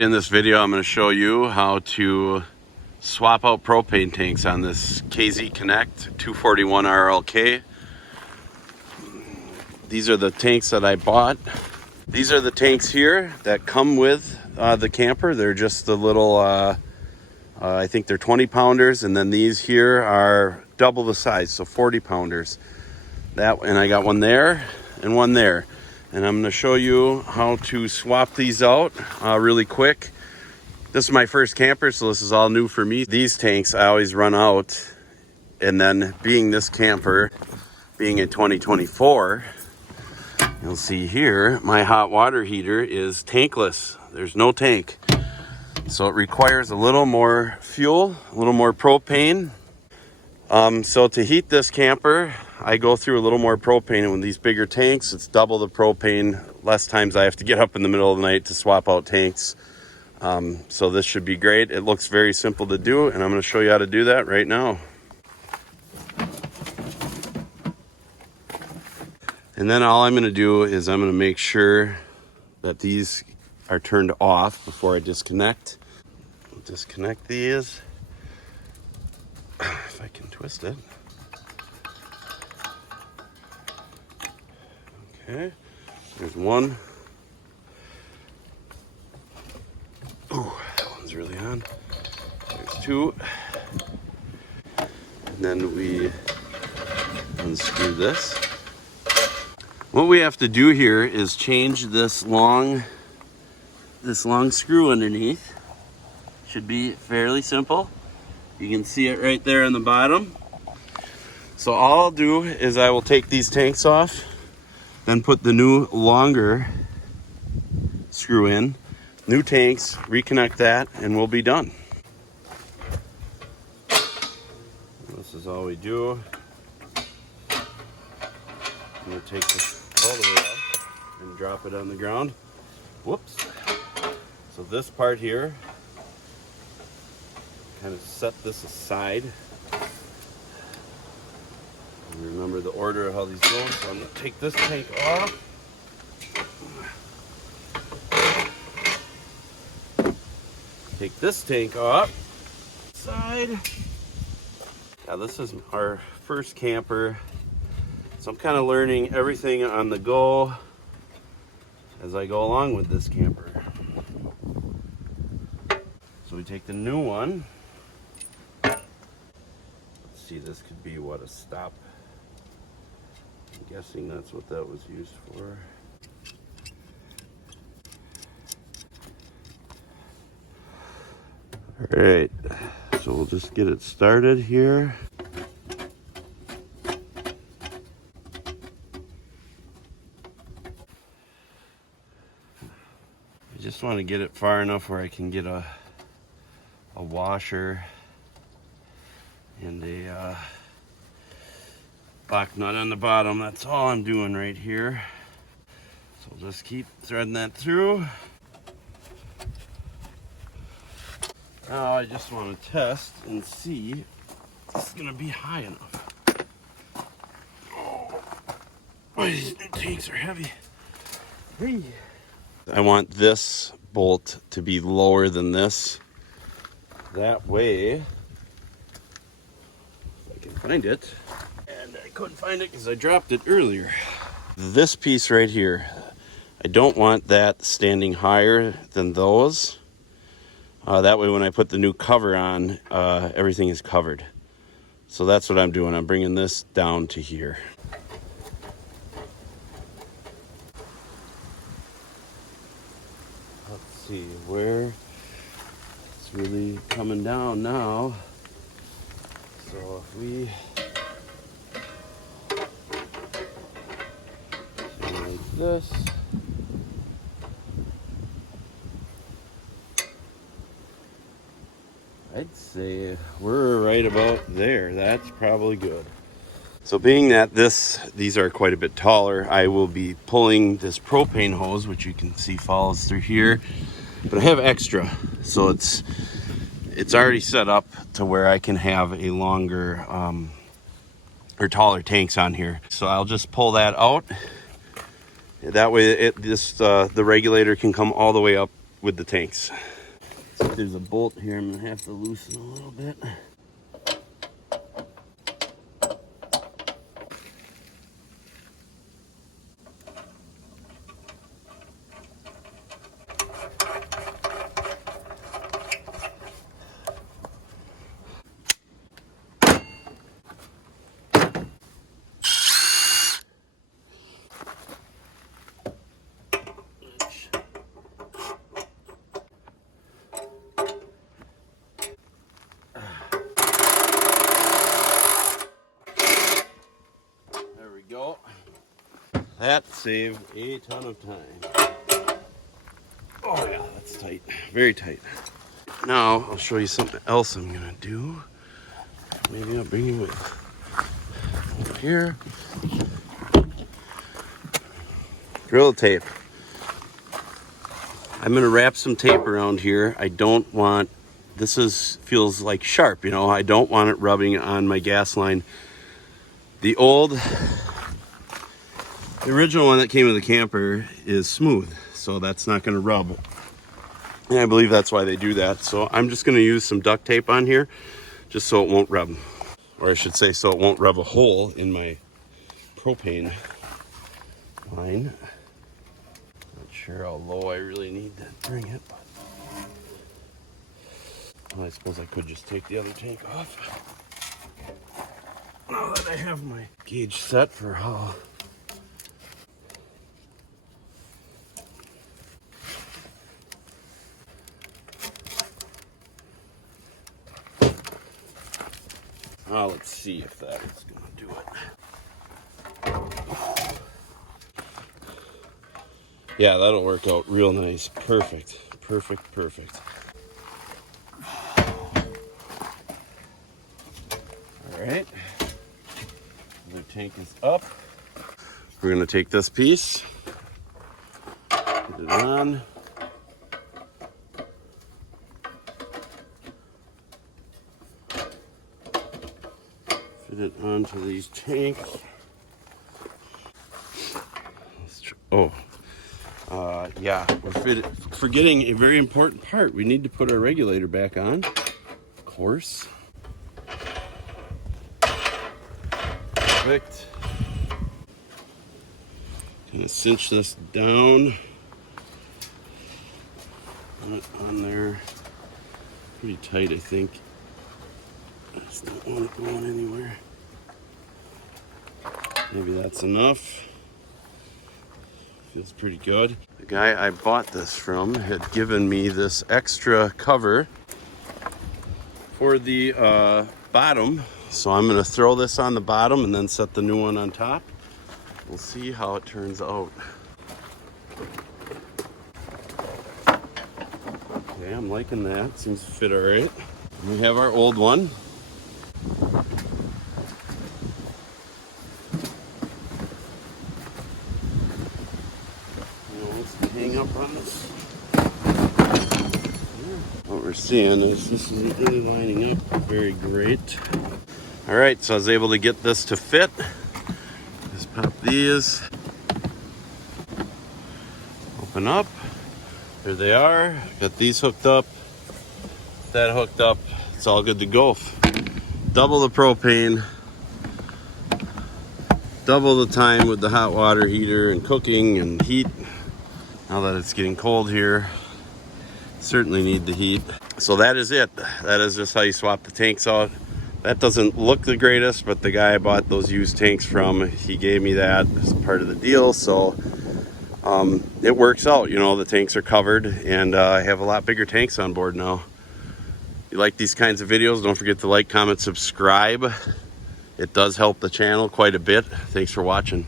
In this video, I'm going to show you how to swap out propane tanks on this KZ Connect 241 RLK. These are the tanks that I bought. These are the tanks here that come with the camper. They're just the little, I think they're 20 pounders, and then these here are double the size, so 40 pounders. And I got one there and one there. And I'm going to show you how to swap these out really quick. This is my first camper, so this is all new for me. These tanks I always run out, and then being this camper, being in 2024, you'll see here, my hot water heater is tankless. There's no tank. So it requires a little more fuel, a little more propane. So to heat this camper, I go through a little more propane, and with these bigger tanks, it's double the propane. Less times I have to get up in the middle of the night to swap out tanks. So this should be great. It looks very simple to do, and I'm going to show you how to do that right now. And then all I'm going to do is I'm going to make sure that these are turned off before I disconnect. I'll disconnect these. If I can twist it. Okay, there's one. Ooh, that one's really on. There's two. And then we unscrew this. What we have to do here is change this long screw underneath. Should be fairly simple. You can see it right there on the bottom. So all I'll do is I will take these tanks off, then put the new longer screw in, new tanks, reconnect that, and we'll be done. This is all we do. I'm going to take this all the way off and drop it on the ground. Whoops. So this part here, kind of set this aside. And remember the order of how these go. So I'm going to take this tank off. Take this tank off. Side. Now this is our first camper. So I'm kind of learning everything on the go as I go along with this camper. So we take the new one. Let's see, this could be what, a stop. I'm guessing that's what that was used for. All right, so we'll just get it started here. I just want to get it far enough where I can get a washer and a lock nut on the bottom. That's all I'm doing right here. So we'll just keep threading that through. Now I just want to test and see if this is going to be high enough. Oh, these new tanks are heavy. Hey. I want this bolt to be lower than this. That way, if I can find it, and I couldn't find it because I dropped it earlier. This piece right here, I don't want that standing higher than those. That way when I put the new cover on, everything is covered. So that's what I'm doing. I'm bringing this down to here. Let's see where it's really coming down now. So if we do like this, I'd say we're right about there. That's probably good. So being that these are quite a bit taller, I will be pulling this propane hose, which you can see follows through here. But I have extra, so it's already set up to where I can have a longer or taller tanks on here. So I'll just pull that out. That way the regulator can come all the way up with the tanks. So there's a bolt here I'm gonna have to loosen a little bit. Go. That saved a ton of time. Oh yeah, that's tight. Very tight. Now I'll show you something else I'm gonna do. Maybe I'll bring you with. Over here. Drill tape. I'm gonna wrap some tape around here. I don't want, feels like sharp, you know. I don't want it rubbing on my gas line. The original one that came with the camper is smooth, so that's not going to rub. And I believe that's why they do that. So I'm just going to use some duct tape on here just so it won't rub. Or I should say so it won't rub a hole in my propane line. Not sure how low I really need to bring it. Well, I suppose I could just take the other tank off. Now that I have my gauge set for how let's see if that is going to do it. Yeah, that'll work out real nice. Perfect. Perfect, perfect. All right. The tank is up. We're going to take this piece, put it on. Fit it onto these tanks. Yeah, we're forgetting a very important part. We need to put our regulator back on, of course. Perfect. Gonna cinch this down. Put it on there. Pretty tight, I think. I just don't want it going anywhere. Maybe that's enough. Feels pretty good. The guy I bought this from had given me this extra cover for the bottom. So I'm gonna throw this on the bottom and then set the new one on top. We'll see how it turns out. Okay, I'm liking that. Seems to fit all right. We have our old one. Hang up on this. What we're seeing is this isn't really lining up very great. All right, so I was able to get this to fit. Just pop these. Open up. There they are. Got these hooked up. That hooked up. It's all good to go. Double the propane. Double the time with the hot water heater and cooking and heat. Now that it's getting cold here, certainly need the heat. So that is it. That is just how you swap the tanks out. That doesn't look the greatest, but the guy I bought those used tanks from, he gave me that as part of the deal. So it works out. You know, the tanks are covered, and I have a lot bigger tanks on board now. If you like these kinds of videos, don't forget to like, comment, subscribe. It does help the channel quite a bit. Thanks for watching.